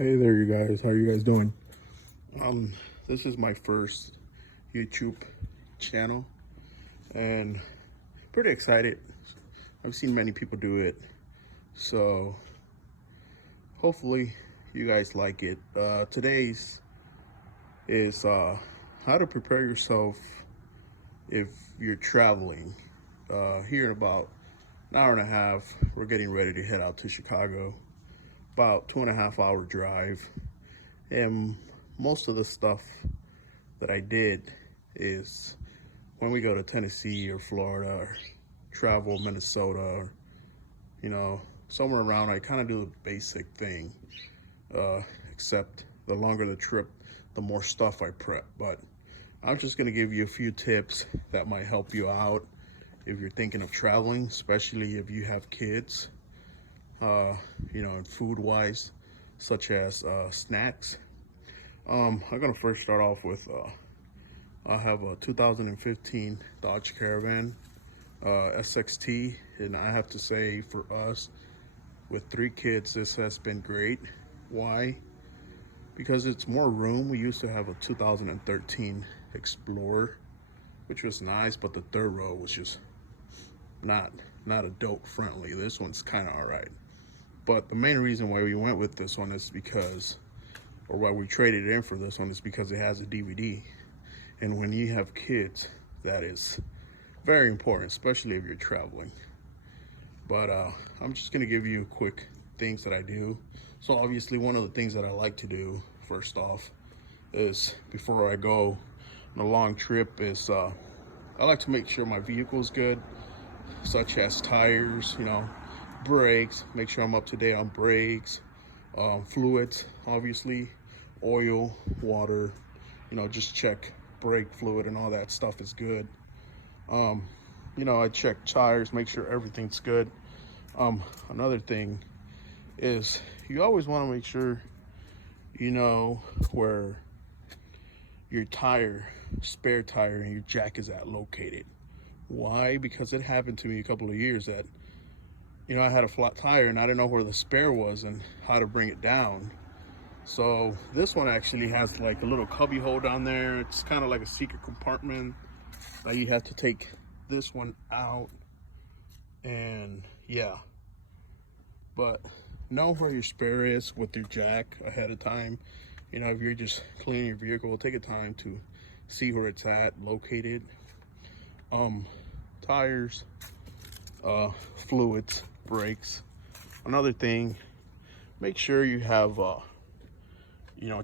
Hey there, you guys. How are you guys doing? This is my first YouTube channel, and pretty excited. I've seen many people do it, so hopefully you guys like it. Today's is how to prepare yourself if you're traveling. Here in about an hour and a half, we're getting ready to head out to Chicago. About 2.5 hour drive, and most of the stuff that I did is when we go to Tennessee or Florida or travel Minnesota or somewhere around, I kind of do the basic thing, except the longer the trip, the more stuff I prep. But I'm just going to give you a few tips that might help you out if you're thinking of traveling, especially if you have kids. And food wise, such as snacks. I'm gonna first start off with I have a 2015 Dodge Caravan SXT, and I have to say, for us with 3 kids, this has been great. Why? Because it's more room. We used to have a 2013 Explorer, which was nice, but the third row was just not adult friendly. This one's kind of all right. But the main reason why we went with this one is because, or why we traded it in for this one, is because it has a DVD. And when you have kids, that is very important, especially if you're traveling. But I'm just gonna give you quick things that I do. So obviously one of the things that I like to do, first off, is before I go on a long trip is I like to make sure my vehicle is good, such as tires, brakes, make sure I'm up to date on brakes, fluids, obviously, oil, water, just check brake fluid and all that stuff is good. I check tires, make sure everything's good. Another thing is you always want to make sure you know where your spare tire and your jack is located. Why? Because it happened to me a couple of years that I had a flat tire and I didn't know where the spare was and how to bring it down. So this one actually has like a little cubby hole down there. It's kind of like a secret compartment. Now you have to take this one out, and yeah. But know where your spare is with your jack ahead of time. If you're just cleaning your vehicle, take a time to see where it's located. Tires, fluids, brakes. Another thing, make sure you have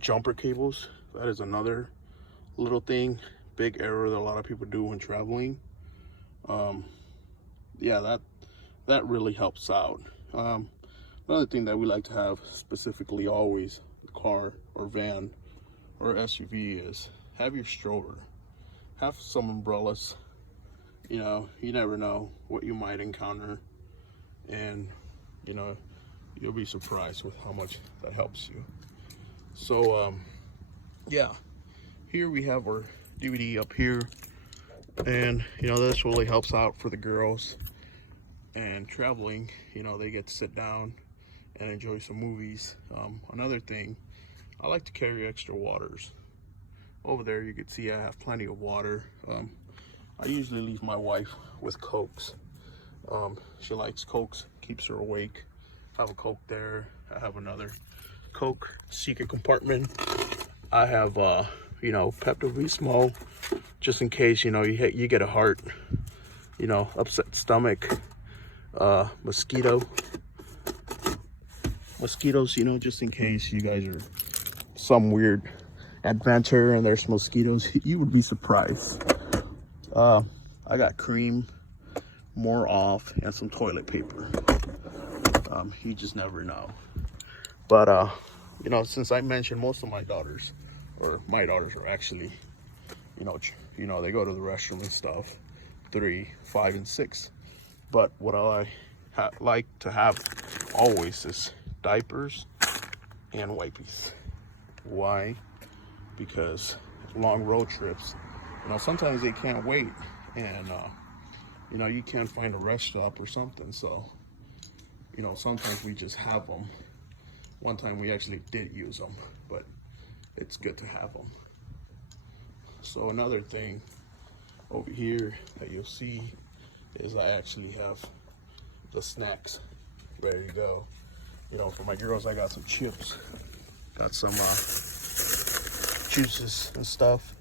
jumper cables. That is another little thing, big error that a lot of people do when traveling. Yeah, that really helps out. Another thing that we like to have specifically always, car or van or SUV, is have your stroller, have some umbrellas. You never know what you might encounter, and you'll be surprised with how much that helps you. So yeah, here we have our DVD up here, and this really helps out for the girls and traveling. They get to sit down and enjoy some movies. Another thing, I like to carry extra waters. Over there you can see I have plenty of water. I usually leave my wife with Cokes. She likes Cokes, keeps her awake. I have a Coke there. I have another Coke secret compartment. I have Pepto-Bismol, just in case you get a heart, upset stomach, mosquitoes, just in case you guys are some weird adventure and there's mosquitoes. You would be surprised. I got cream, more off, and some toilet paper. You just never know. But since I mentioned most of my daughters are actually, they go to the restroom and stuff, 3, 5, and 6. But what I like to have always is diapers and wipes. Why? Because long road trips, sometimes they can't wait, and you can't find a rest stop or something. So sometimes we just have them One time we actually did use them, but it's good to have them. So another thing over here that you'll see is I actually have the snacks ready to go. You know, for my girls, I got some chips, got some juices and stuff.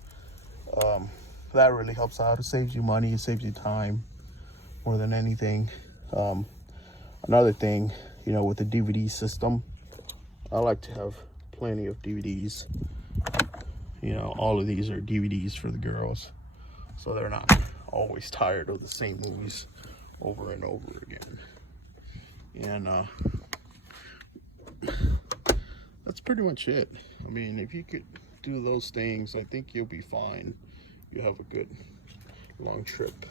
That really helps out. It saves you money, it saves you time more than anything. Another thing, you know, with the DVD system, I like to have plenty of DVDs. You know, all of these are DVDs for the girls, so they're not always tired of the same movies over and over again. And that's pretty much it. I mean, if you could do those things, I think you'll be fine. You have a good long trip.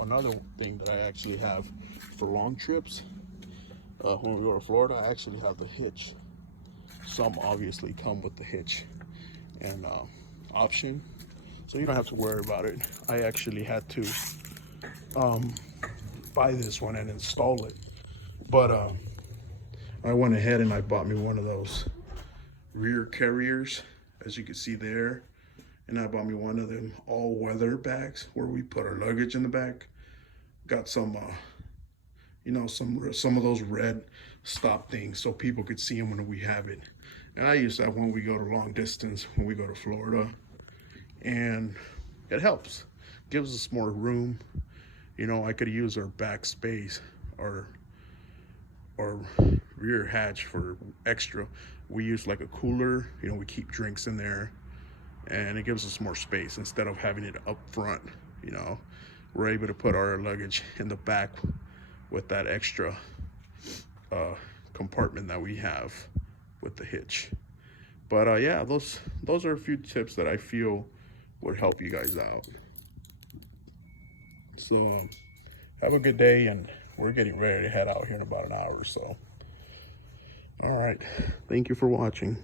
Another thing that I actually have for long trips, when we go to Florida, I actually have the hitch. Some obviously come with the hitch and option, so you don't have to worry about it. I actually had to buy this one and install it, but I went ahead and I bought me one of those rear carriers, as you can see there, and I bought me one of them all-weather bags where we put our luggage in the back. Got some you know, some of those red stop things so people could see them when we have it. And I use that when we go to long distance, when we go to Florida, and it helps, gives us more room. You know, I could use our back space or rear hatch for extra. We use like a cooler, you know, we keep drinks in there, and it gives us more space instead of having it up front. You know, we're able to put our luggage in the back with that extra compartment that we have with the hitch. But yeah, those are a few tips that I feel would help you guys out. So have a good day, and we're getting ready to head out here in about an hour or so. All right, thank you for watching.